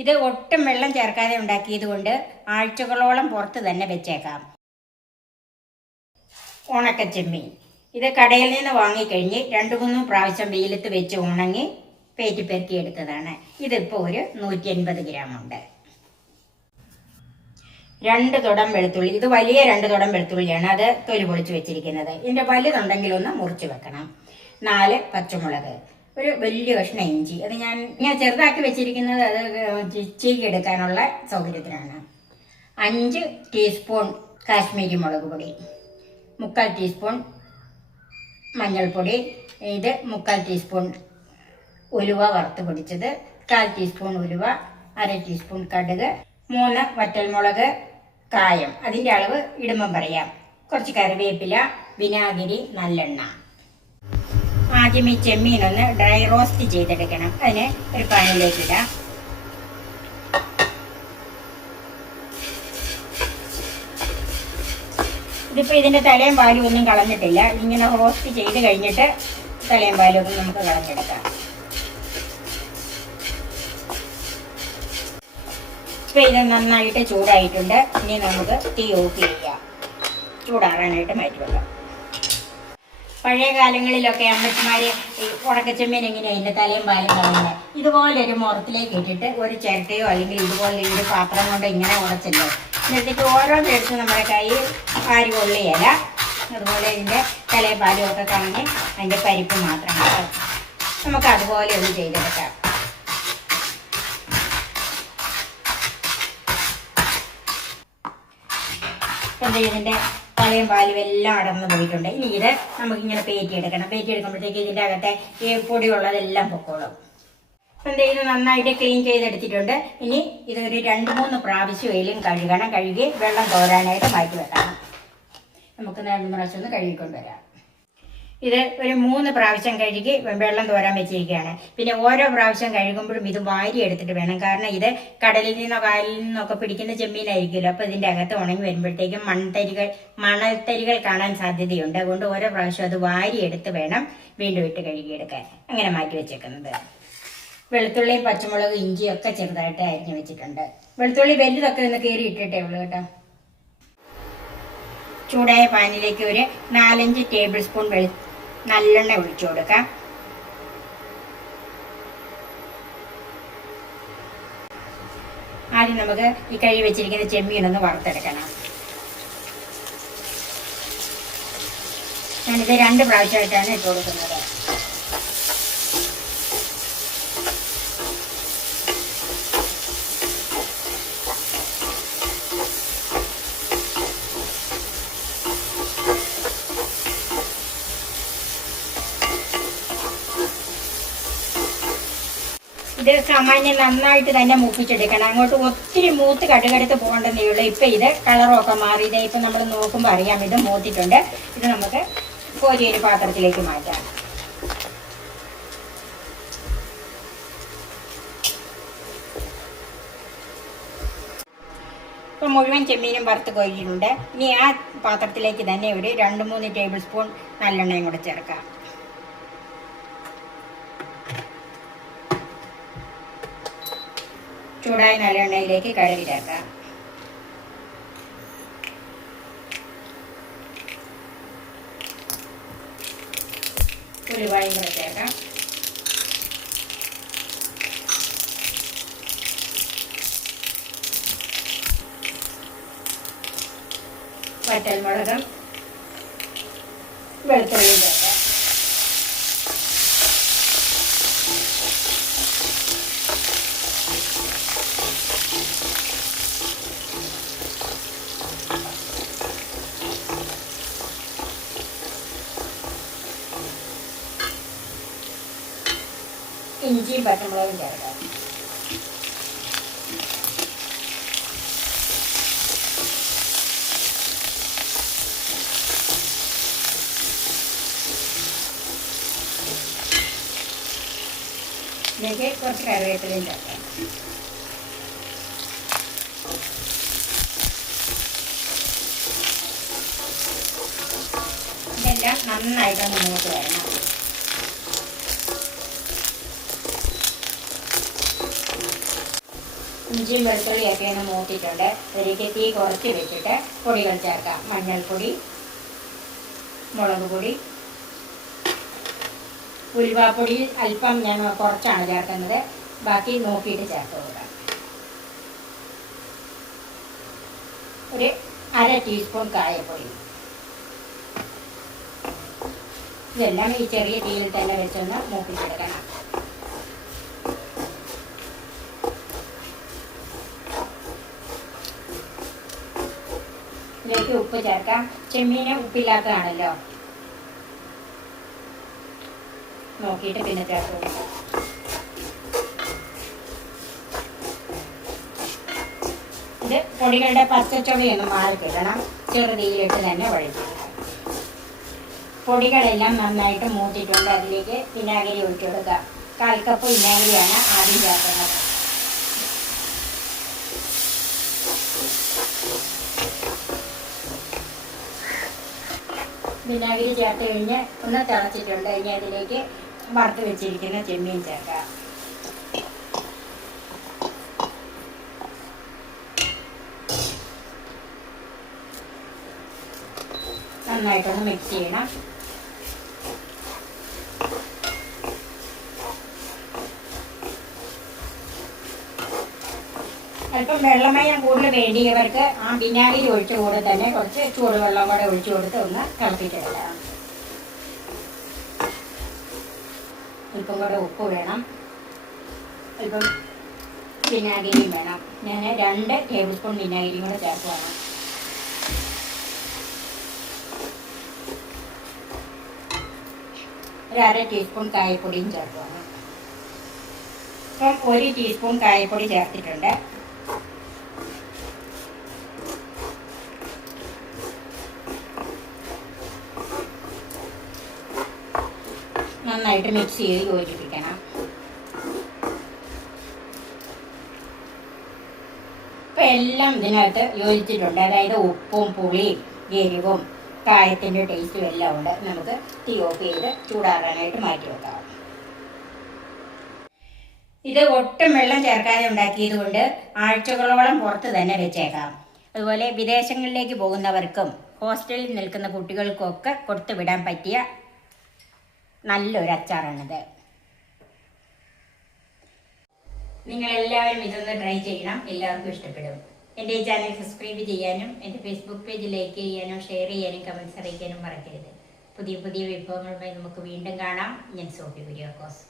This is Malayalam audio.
ഇത് ഒട്ടും വെള്ളം ചേർക്കാതെ ഉണ്ടാക്കിയത് കൊണ്ട് ആഴ്ചകളോളം പുറത്ത് തന്നെ വെച്ചേക്കാം. ഉണക്കച്ചെമ്മീൻ ഇത് കടയിൽ നിന്ന് വാങ്ങിക്കഴിഞ്ഞ് 2-3 പ്രാവശ്യം വെയിലത്ത് വെച്ച് ഉണങ്ങി പേറ്റിപ്പെരക്കി എടുത്തതാണ്. ഇതിപ്പോൾ ഒരു 180 ഗ്രാം ഉണ്ട്. 2 തുടം വെളുത്തുള്ളി, ഇത് വലിയ 2 തുടം വെളുത്തുള്ളിയാണ്, അത് തൊലി പൊളിച്ച് വെച്ചിരിക്കുന്നത്. ഇതിൻ്റെ വലുതുണ്ടെങ്കിൽ ഒന്ന് മുറിച്ച് വെക്കണം. 4 പച്ചമുളക്, ഒരു വലിയ കഷ്ണം ഇഞ്ചി, അത് ഞാൻ ചെറുതാക്കി വെച്ചിരിക്കുന്നത് അത് ചീകി എടുക്കാനുള്ള സൗകര്യത്തിനാണ്. 5 ടീസ്പൂൺ കാശ്മീരി മുളക് പൊടി, 3/4 ടീസ്പൂൺ മഞ്ഞൾപ്പൊടി, ഇത് 3/4 ടീസ്പൂൺ ഉലുവ വറുത്ത് പൊടിച്ചത്, 1/4 ടീസ്പൂൺ ഉലുവ, 1/2 ടീസ്പൂൺ കടുക്, 3 വറ്റൽമുളക്, കായം, അതിൻ്റെ അളവ് ഇടുമ്പം പറയാം, കുറച്ച് കറിവേപ്പില, വിനാഗിരി, നല്ലെണ്ണ. ആദ്യം ഈ ചെമ്മീനൊന്ന് ഡ്രൈ റോസ്റ്റ് ചെയ്തെടുക്കണം. അതിന് ഒരു പാനിലേക്ക് ഇടാം. ഇതിപ്പോൾ ഇതിൻ്റെ തലയും പാലും ഒന്നും കളഞ്ഞിട്ടില്ല. ഇങ്ങനെ റോസ്റ്റ് ചെയ്ത് കഴിഞ്ഞിട്ട് തലയും പാലും ഒന്നും നമുക്ക് കളഞ്ഞെടുക്കാം. ഇപ്പോൾ ഇത് നന്നായിട്ട് ചൂടായിട്ടുണ്ട്. ഇനി നമുക്ക് തീ ഓഫ് ചെയ്യാം. ചൂടാറാനായിട്ട് മാറ്റി വെക്കാം. പഴയ കാലങ്ങളിലൊക്കെ അമ്മച്ചിമാർ ഈ ഉണക്കച്ചെമ്മീൻ എങ്ങനെയാണ് അതിൻ്റെ തലയും പാലും കളയുന്നത്, ഇതുപോലെ ഒരു മുറത്തിലേക്ക് ഇട്ടിട്ട് ഒരു ചിരട്ടയോ അല്ലെങ്കിൽ ഇതുപോലെ ഒരു പാത്രം കൊണ്ട് ഇങ്ങനെ ഉടച്ചല്ലോ, എന്നിട്ട് ഓരോന്നെടുത്ത് നമ്മുടെ കയ്യിൽ ആരി കൊള്ളിയല. അതുപോലെ ഇതിൻ്റെ തലയും പാലും ഒക്കെ കളഞ്ഞ് അതിൻ്റെ പരിപ്പ് മാത്രം നമുക്ക് അതുപോലെ ഒന്ന് ചെയ്തെടുക്കാം. അപ്പം ഇതിൻ്റെ തലയും പാലും എല്ലാം അടർന്നു പോയിട്ടുണ്ട്. ഇനി ഇത് നമുക്കിങ്ങനെ പേറ്റിയെടുക്കണം. പേറ്റിയെടുക്കുമ്പോഴത്തേക്ക് ഇതിൻ്റെ അകത്തെ ഈ പൊടിയുള്ളതെല്ലാം പൊക്കോളും. അപ്പം ഇത് നന്നായിട്ട് ക്ലീൻ ചെയ്തെടുത്തിട്ടുണ്ട്. ഇനി ഇതൊരു 2-3 പ്രാവശ്യം കഴുകണം. കഴുകി വെള്ളം തോരാനായിട്ട് മാറ്റി വെക്കണം. നമുക്ക് 2 പ്രാവശ്യം ഒന്ന് കഴുകിക്കൊണ്ടുവരാം. ഇത് ഒരു 3 പ്രാവശ്യം കഴുകി വെള്ളം തോരാൻ വെച്ചിരിക്കുകയാണ്. പിന്നെ ഓരോ പ്രാവശ്യം കഴുകുമ്പോഴും ഇത് വാരി എടുത്തിട്ട് വേണം. കാരണം ഇത് കടലിൽ നിന്നോ കായലിൽ നിന്നൊക്കെ പിടിക്കുന്ന ചെമ്മീനായിരിക്കുമല്ലോ. അപ്പോൾ ഇതിൻ്റെ അകത്ത് ഉണങ്ങി വരുമ്പോഴത്തേക്കും മണൽത്തരികൾ കാണാൻ സാധ്യതയുണ്ട്. അതുകൊണ്ട് ഓരോ പ്രാവശ്യം അത് വാരി എടുത്ത് വേണം വീണ്ടും ഇട്ട് കഴുകിയെടുക്കാൻ. അങ്ങനെ മാറ്റി വെച്ചേക്കുന്നത്. വെളുത്തുള്ളിയും പച്ചമുളകും ഇഞ്ചിയും ഒക്കെ ചെറുതായിട്ട് അരിഞ്ഞു വെച്ചിട്ടുണ്ട്. വെളുത്തുള്ളി വലുതൊക്കെ ഒന്ന് കയറി ഇട്ടിട്ടേ ഉള്ളൂ കേട്ടോ. ചൂടായ പാനിലേക്ക് ഒരു 4-5 ടേബിൾ സ്പൂൺ നല്ലെണ്ണ ഒഴിച്ചു കൊടുക്കാം. ആദ്യം നമുക്ക് ഈ കഴുകി വെച്ചിരിക്കുന്ന ചെമ്മീനൊന്ന് വറുത്തെടുക്കണം. ഞാനിത് 2 പ്രാവശ്യമായിട്ടാണ് ഇട്ട് കൊടുക്കുന്നത്. ഇത് സാമാന്യം നന്നായിട്ട് തന്നെ മൂപ്പിച്ചെടുക്കണം. അങ്ങോട്ട് ഒത്തിരി മൂത്ത് കടുകടുത്ത് പോകേണ്ടതേ ഉള്ളൂ. ഇപ്പം ഇത് കളറൊക്കെ മാറി. ഇതേ ഇപ്പം നമ്മൾ നോക്കുമ്പോൾ അറിയാം ഇത് മൂത്തിട്ടുണ്ട്. ഇത് നമുക്ക് കോരിയൊരു പാത്രത്തിലേക്ക് മാറ്റാം. ഇപ്പം മുഴുവൻ ചെമ്മീനും വറുത്ത് കോരിയിട്ടുണ്ട്. ഇനി ആ പാത്രത്തിലേക്ക് തന്നെ ഒരു 2-3 ടേബിൾ സ്പൂൺ നല്ലെണ്ണയും കൂടെ ചേർക്കാം. ചൂടായ നല്ലെണ്ണയിലേക്ക് കടുക് ചേർക്കാം. ഉലുവയും കൂടെ ചേർക്കാം. വറ്റൽമുളകും വെളുത്തുള്ളിയും ചേർക്കാം. ഇഞ്ചിയും പച്ചമുളകും ചേർക്കാം. ഇതിലേക്ക് കുറച്ച് കറിവേപ്പിലയും ചേർക്കാം. ഇതെല്ലാം നന്നായിട്ടൊന്ന് മൂത്ത് വരണം. ഇഞ്ചിയും വെളുത്തുള്ളിയൊക്കെ ഒന്ന് മൂത്തിട്ടുണ്ട്. അതിലേക്ക് തീ കുറച്ച് വെച്ചിട്ട് പൊടികൾ ചേർക്കാം. മഞ്ഞൾപ്പൊടി, മുളക് പൊടി, ഉലുവാപ്പൊടി അല്പം ഞാൻ കുറച്ചാണ് ചേർക്കുന്നത്, ബാക്കി നോക്കിയിട്ട് ചേർത്ത് കൊടുക്കാം. ഒരു 1/2 ടീസ്പൂൺ കായപ്പൊടി. ഇതെല്ലാം ഈ ചെറിയ തീയിൽ തന്നെ വെച്ചൊന്ന് മൂപ്പിച്ചെടുക്കണം. ഇതിലേക്ക് ഉപ്പ് ചേർക്കാം. ചെമ്മീന് ഉപ്പില്ലാത്തതാണല്ലോ, നോക്കിയിട്ട് പിന്നെ ചേർത്ത് കൊടുക്കാം. ഇത് പൊടികളുടെ പച്ചച്ചൊടിയൊന്ന് മാറി കിട്ടണം. ചെറുതീയിലിട്ട് തന്നെ വഴറ്റി. പൊടികളെല്ലാം നന്നായിട്ട് മൂത്തിട്ടുണ്ട്. അതിലേക്ക് വിനാഗിരി ഒഴിച്ചു കൊടുക്കുക. 1/4 കപ്പ് വിനാഗിരിയാണ് ആദ്യം ചേർക്കുന്നത്. വിനാഗിരി ചേർത്ത് കഴിഞ്ഞ് ഒന്ന് തിളച്ചിട്ടുണ്ട്. ഇനി അതിലേക്ക് വറുത്ത് വെച്ചിരിക്കുന്ന ചെമ്മീൻ ചേർക്കുക. നന്നായിട്ടൊന്ന് മിക്സ് ചെയ്യണം. അല്പം വെള്ളമയം കൂടുതൽ വേണ്ടിയവർക്ക് ആ വിനാഗിരി ഒഴിച്ച കൂടെ തന്നെ കുറച്ച് ചൂടുവെള്ളം കൂടെ ഒഴിച്ചു കൊടുത്ത് ഒന്ന് തിളപ്പിച്ചെടുക്കാം. അല്പം കൂടെ ഉപ്പ് വേണം, അല്പം വിനാഗിരിയും വേണം. ഞാൻ 2 ടേബിൾ സ്പൂൺ വിനാഗിരിയും കൂടെ ചേർക്കുകയാണ്. ഒരു 1/2 ടീസ്പൂൺ കായപ്പൊടിയും ചേർക്കുകയാണ്. ഇപ്പം 1 ടീസ്പൂൺ കായപ്പൊടി ചേർത്തിട്ടുണ്ട്. നന്നായിട്ട് മിക്സ് ചെയ്ത് യോജിപ്പിക്കണം. ഇപ്പം എല്ലാം ഇതിനകത്ത് യോജിച്ചിട്ടുണ്ട്. അതായത് ഉപ്പും പുളിയും എരിവും കായത്തിൻ്റെ ടേസ്റ്റും എല്ലാം ഉണ്ട്. നമുക്ക് തീ ഓഫ് ചെയ്ത് ചൂടാറാനായിട്ട് മാറ്റി വെക്കാം. ഇത് ഒട്ടും വെള്ളം ചേർക്കാതെ ഉണ്ടാക്കിയത് കൊണ്ട് ആഴ്ചകളോളം പുറത്ത് തന്നെ വെച്ചേക്കാം. അതുപോലെ വിദേശങ്ങളിലേക്ക് പോകുന്നവർക്കും ഹോസ്റ്റലിൽ നിൽക്കുന്ന കുട്ടികൾക്കൊക്കെ കൊടുത്തു വിടാൻ പറ്റിയ നല്ലൊരു അച്ചാറാണിത്. നിങ്ങളെല്ലാവരും ഇതൊന്ന് ട്രൈ ചെയ്യണം. എല്ലാവർക്കും ഇഷ്ടപ്പെടും. എൻ്റെ ഈ ചാനൽ സബ്സ്ക്രൈബ് ചെയ്യാനും എൻ്റെ ഫേസ്ബുക്ക് പേജ് ലൈക്ക് ചെയ്യാനും ഷെയർ ചെയ്യാനും കമൻറ്റ്സ് അറിയിക്കാനും മറക്കരുത്. പുതിയ പുതിയ വിഭവങ്ങളുമായി നമുക്ക് വീണ്ടും കാണാം. ഞാൻ സോഫി കുര്യാക്കോസ്.